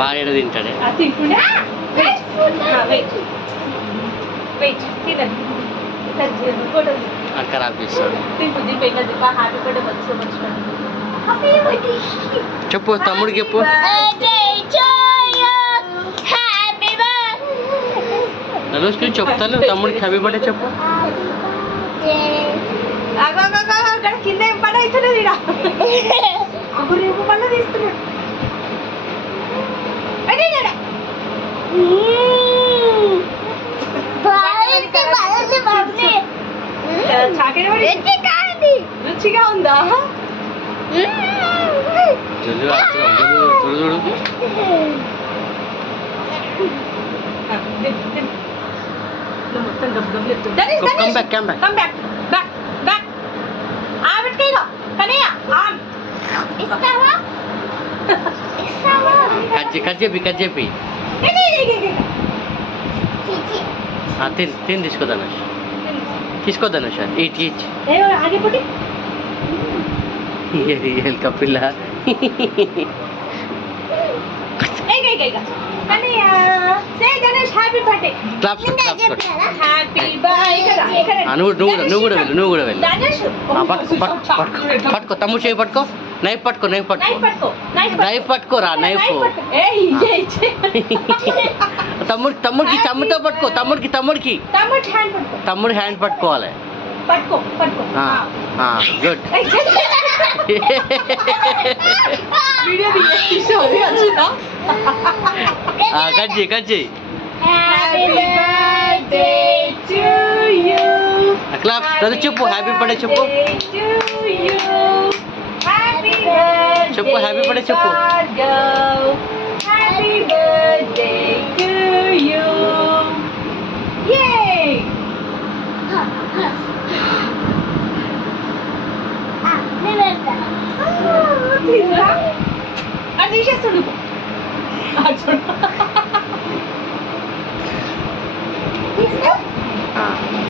వాడు తింటాడే తింటుండే వెయిట్ తినండి ఖరాబ్ చేస్తాడు. చెప్పు తమ్ముడికి చెప్పు. నలుగురికి చెప్తాను తమ్ముడికి హ్యాపీ బర్త్డే చెప్పు. కింద ఏం పని అవుతున్నది పళ్ళ తీస్తున్నాడు. రుచిగా ఉందా? చూడు కట్ చెప్పి తిని తీసుకోదాను సార్ ఈచ్ కపిల్ల నువ్వు కూడా వెళ్ళి పట్టుకో తమ్ముడు చేయి పట్టుకో నైఫ్ పట్టుకోరా నైఫ్ తమ్ముడితో పట్టుకో తమ్ముడు హ్యాండ్ పట్టుకోవాలి. గుడ్ కట్ చేయి క్లాప్ చదువు చెప్పు హ్యాపీ బర్త్డే చెప్పు హ్యాపీ బర్త్డే చెప్పు. అది తీసేస్తుండు.